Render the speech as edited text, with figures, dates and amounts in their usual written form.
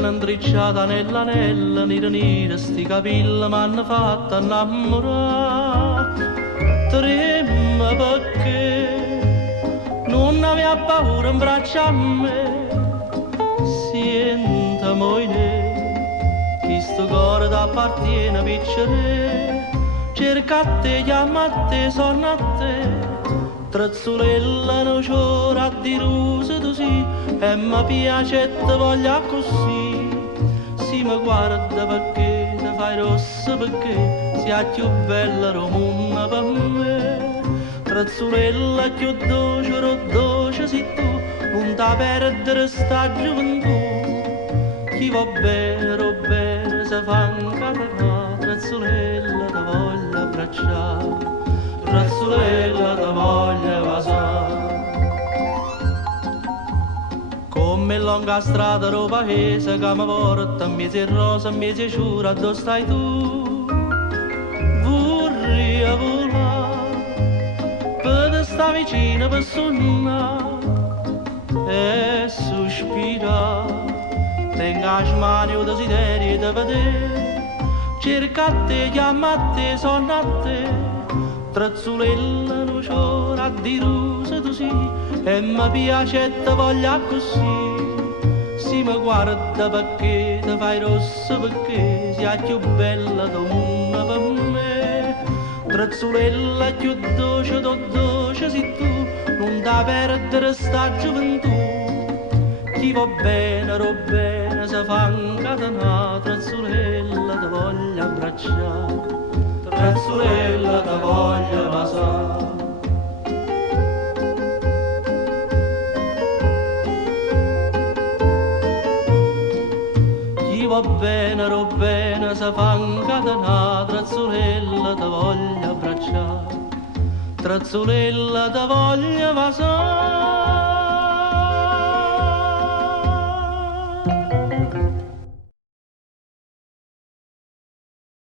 Bella n'intricciata nell'anella, nera sti capelli m'hanno fatto innamorare. Tremma perché non aveva paura in braccio a me. Senta moine, che sto cuore t'appartiene piccere. Cerca a te, chiama a te, sonna a te. Trazzolella non c'ora di rose tu sì, e mi piace e te voglio così. Si mi guarda perché ti fai rossa, perché sia più bella romuna per me. Trazzolella più dolce si tu non ti perdere sta gioventù. Chi va bene se fa incatenare. Trazzolella ti voglio abbracciare, Trazzolella ti voglio vasare. Come lunga strada ro paese che mi porta in mezzo rosa, in mezzo ciura, dove stai tu? Vorrei volare per te sta vicino, per suonare e sospirare. Tengo le mani un desiderio di vedere. Cerca a te, chiama a te, sonna a te. Trazzolella non c'ora di rose tu sì, e mi piace e te voglio così. Si mi guarda perché ti fai rossa, perché sia più bella donna per me. Trazzolella più dolce si tu non ti perdere sta gioventù. Chi va bene se fa incatenare. Trazzolella ti voglio abbracciare, Trazzolella ti voglio vasare. Chi va bene se fa incatenare. Trazzolella ti voglio abbracciare, Trazzolella ti voglio vasare.